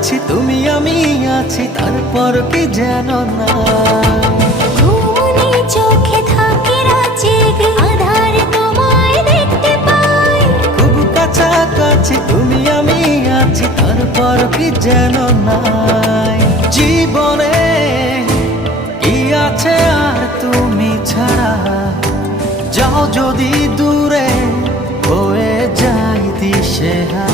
আছি, তুমি আমি আছি, তারপর কি যেন না। ঘুমনি চোখে থাকে রাতে, আধার তোমায় দেখতে পাই। খুব কাছাকাছি তুমি আমি আছি, তারপর কি যেন নাই। জীবনে কি আছে আর তুমি ছাড়া, যাও যদি দূরে হয়ে যাই দিশেহারা।